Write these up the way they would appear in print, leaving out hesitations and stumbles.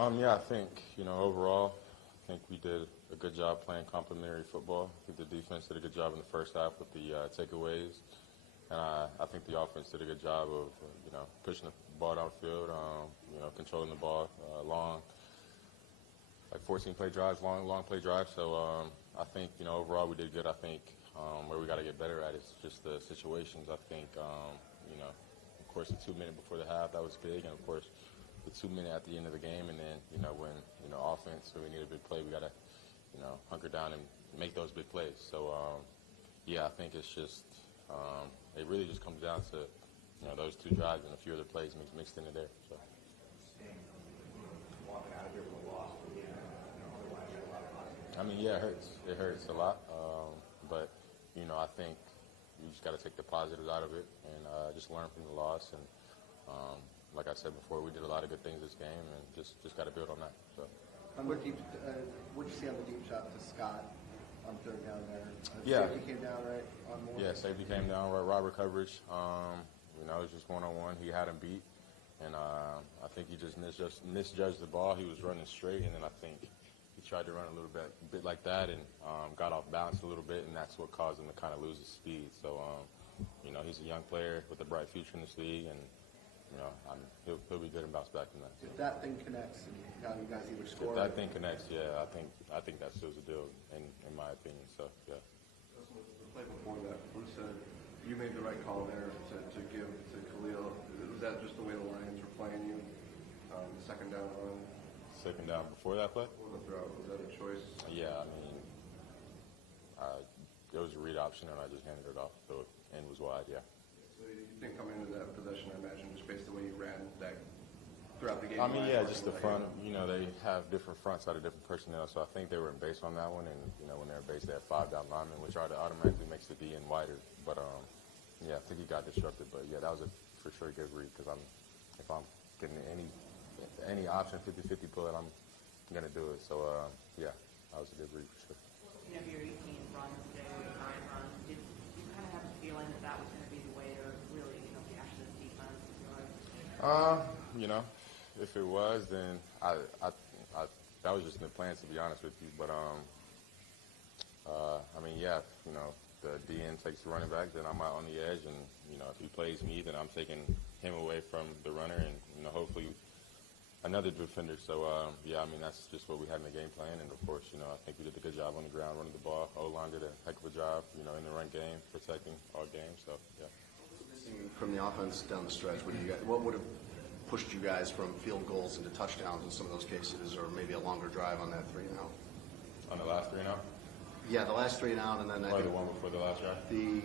Yeah, I think, overall, I think we did a good job playing complementary football. I think the defense did a good job in the first half with the takeaways. And I think the offense did a good job of, pushing the ball downfield, controlling the ball long, like 14-play drives, long play drives. So I think, overall we did good. I think where we got to get better at is just the situations. I think, of course, the 2 minute before the half, that was big. And, of course, the 2 minute at the end of the game. And then, when, offense, so we need a big play, we got to, hunker down and make those big plays. So, I think it's just it really just comes down to, those 2 drives and a few other plays mixed into there. So. Walking out of here with a loss, I mean, yeah, it hurts. It hurts a lot. But, I think you just got to take the positives out of it and just learn from the loss. And like I said before, we did a lot of good things this game, and just got to build on that. So. What did you see on the deep shot to Scott on third down there? Yeah. Safety came down right on Moore. Yeah, safety came down right. Robert coverage. It was just one-on-one. He had him beat, and I think he just misjudged the ball. He was running straight, and then I think he tried to run a little bit like that and got off balance a little bit, and that's what caused him to kind of lose his speed. So, he's a young player with a bright future in this league, and he'll be good and bounce back from that. If that thing connects, and now you guys either score. If that thing connects, yeah, I think that seals the deal in my opinion. So yeah. The play before that, Bruce said you made the right call there to give to Khalil. Was that just the way the Lions were playing you? The second down run. Second down before that play? Before the throw, was that a choice? Yeah, I mean, it was a read option, and I just handed it off. So end was wide, yeah. So you didn't come into that possession, I imagine, just based on the way you ran that throughout the game? I mean, yeah, just the front. They have different fronts out of different personnel, so I think they were in base on that one. And when they're in base, they have 5 down linemen, which automatically makes the D end wider. But I think he got disrupted. But yeah, that was a for sure good read because if I'm getting any option 50-50 pull it, I'm gonna do it. So that was a good read for sure. Your 18 runs today with the 9 runs, did you kind of have a feeling that was going to be the way to really, cash this defense? If it was, then I that was just in the plans, to be honest with you. But the DN takes the running back, then I'm out on the edge, and if he plays me, then I'm taking him away from the runner, and hopefully another defender. So that's just what we had in the game plan, and of course, I think we did a good job on the ground running the ball. O-line did a heck of a job, in the run game, protecting all game. So yeah. From the offense down the stretch, what would have pushed you guys from field goals into touchdowns in some of those cases, or maybe a longer drive on that 3 and out? On the last 3 and out? Yeah, the last 3 and out, and then the one before the last drive. The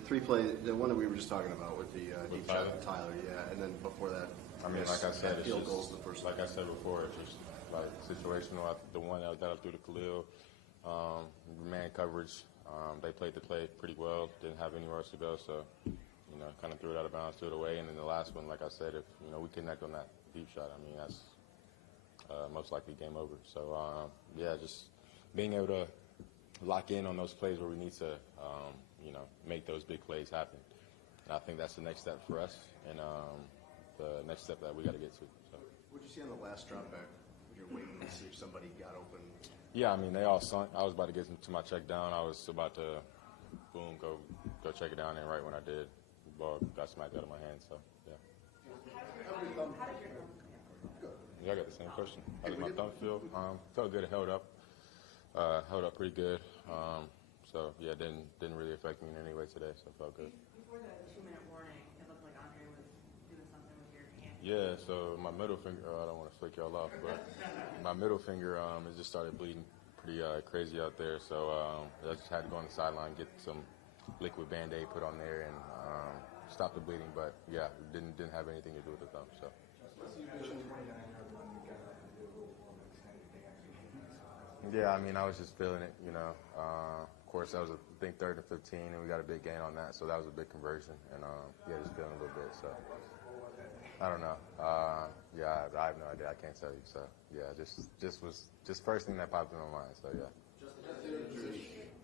3 play, the one that we were just talking about with the deep shot with Tyler, yeah, and then before that. I mean, like I said, field goals the first. Like I said before, it's just like situational. The one that got up through to Khalil, man coverage. They played the play pretty well. Didn't have anywhere else to go, so kind of threw it out of bounds, threw it away. And then the last one, like I said, if we connect on that deep shot, I mean that's most likely game over. So just being able to lock in on those plays where we need to, make those big plays happen. And I think that's the next step for us, and the next step that we got to get to. So. What did you see on the last drop back? You're waiting to see if somebody got open. Yeah, I mean they all sunk. I was about to get to my check down. I was about to, boom, go check it down, and right when I did, the ball got smacked out of my hand. So yeah. Yeah, I got the same question. How did my thumb feel? Felt good. It held up pretty good. So yeah, didn't really affect me in any way today. So it felt good. Before the 2-minute warning, it looked like Andre was doing something with your hand. Yeah. So my middle finger. I don't want to flick y'all off, but my middle finger it just started bleeding pretty crazy out there. So I just had to go on the sideline, get some liquid Band-Aid put on there, and stop the bleeding. But yeah, didn't have anything to do with the thumb. So. Yeah, I mean, I was just feeling it, Of course, that was, I think, 3rd and 15, and we got a big gain on that, so that was a big conversion. And, just feeling a little bit, so. I don't know. I have no idea. I can't tell you. So, yeah, just first thing that popped in my mind, so, yeah.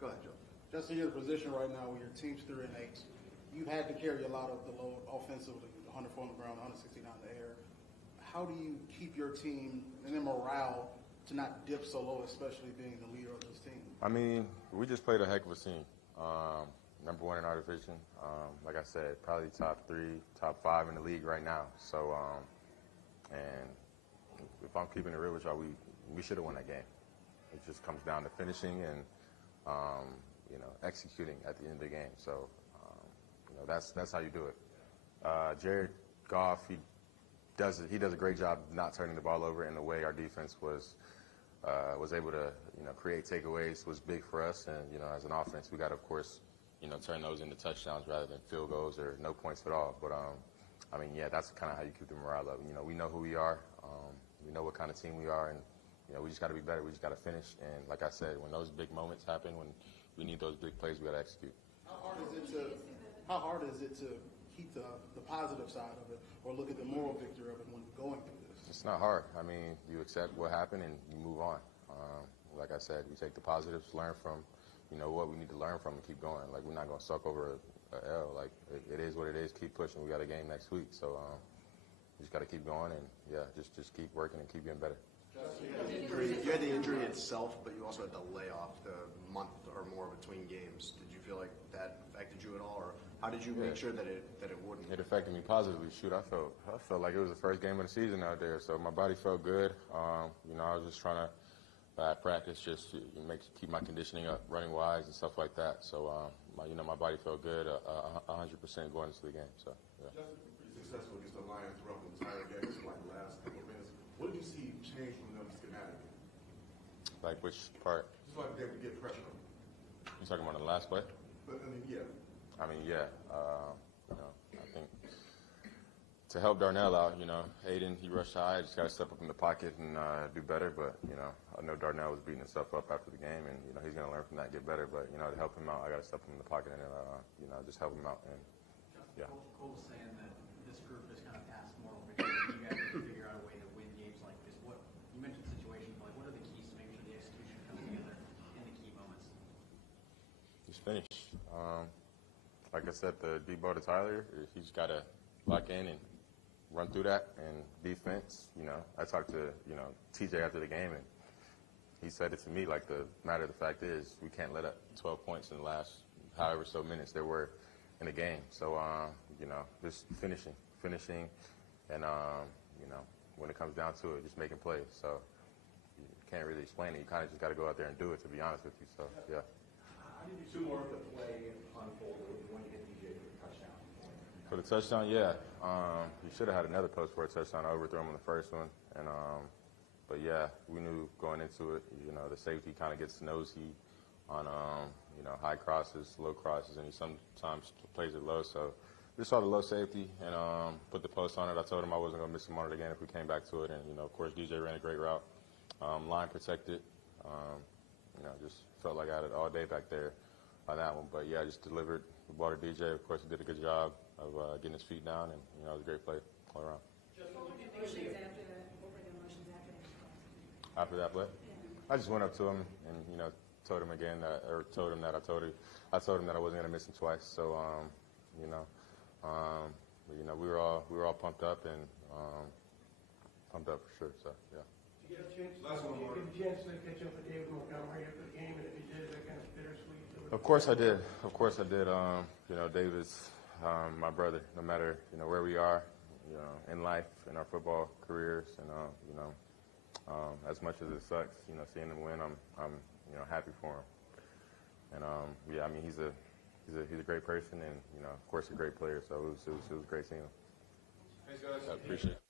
Go ahead, Joe. Just in your position right now where your team's 3-8, you had to carry a lot of the load offensively, 104 on the ground, 169 in the air. how do you keep your team and their morale to not dip so low, especially being the leader of this team? I mean, we just played a heck of a team. Number one in our division. Like I said, probably top 3, top 5 in the league right now. So, and if I'm keeping it real with y'all, we should have won that game. It just comes down to finishing and, executing at the end of the game. So, that's how you do it. Jared Goff, he does a great job not turning the ball over, and the way our defense was able to create takeaways was big for us. And as an offense, we got to, of course, turn those into touchdowns rather than field goals or no points at all. But that's kind of how you keep the morale up. We know who we are. We know what kind of team we are, and we just got to be better. We just got to finish. And like I said, when those big moments happen, when we need those big plays, we got to execute. How hard is it to keep the positive side of it, or look at the moral victory of it when going through this? It's not hard. I mean, you accept what happened and you move on. Like I said, we take the positives, learn from, what we need to learn from, and keep going. Like, we're not going to suck over a L. Like, it is what it is. Keep pushing. We got a game next week, so we just got to keep going and just keep working and keep getting better. You had the injury itself, but you also had the layoff, the month or more between games. Did you feel like that affected you at all, or how did you make sure that it wouldn't? It affected me positively. Shoot, I felt like it was the first game of the season out there, so my body felt good. I was just trying to practice, just to keep my conditioning up, running wise and stuff like that. So my body felt good, 100% going into the game. So yeah. Justin was pretty successful against the Lions throughout the entire game, just like the last couple of minutes. What did you see change from them schematically? Like which part? Just like they would get pressure. You talking about in the last play? But yeah. I think to help Darnell out, Aiden, he rushed high. Just got to step up in the pocket and do better. But, I know Darnell was beating himself up after the game, and, he's going to learn from that and get better. But, to help him out, I got to step up in the pocket and, just help him out. And, yeah. Cole's saying that this group is kind of past moral victory. You guys have to figure out a way to win games like this. You mentioned situations, but what are the keys to make sure the execution comes together in the key moments? Just finish. Like I said, the deep ball to Tyler, he's got to lock in and run through that. And defense, I talked to, TJ after the game, and he said it to me, like, the matter of the fact is we can't let up 12 points in the last however so minutes there were in the game. So, just finishing. And, when it comes down to it, just making plays. So you can't really explain it. You kind of just got to go out there and do it, to be honest with you. So, yeah. How did you see more of the play unfold when you hit DJ for the touchdown? For the touchdown, yeah. You should have had another post for a touchdown. I overthrew him on the first one. And, but, yeah, we knew going into it, the safety kind of gets nosy on, high crosses, low crosses, and he sometimes plays it low. So just saw the low safety and put the post on it. I told him I wasn't going to miss him on it again if we came back to it. And, of course, DJ ran a great route. Line protected. Just felt like I had it all day back there on that one. But, yeah, I just delivered the ball to DJ. Of course, he did a good job of getting his feet down, and, it was a great play all around. After that play? I just went up to him and, told him again that I told him that I wasn't going to miss him twice. So, we were all pumped up and pumped up for sure. So, yeah. Did you get a chance to catch up with David Montgomery after the game, and if you did, that kind of bittersweet? Of course I did. David's my brother. No matter where we are, in life, in our football careers, and as much as it sucks, seeing him win, I'm happy for him. And he's a great person, and of course a great player. So it was great seeing him. Thanks, guys. I appreciate it.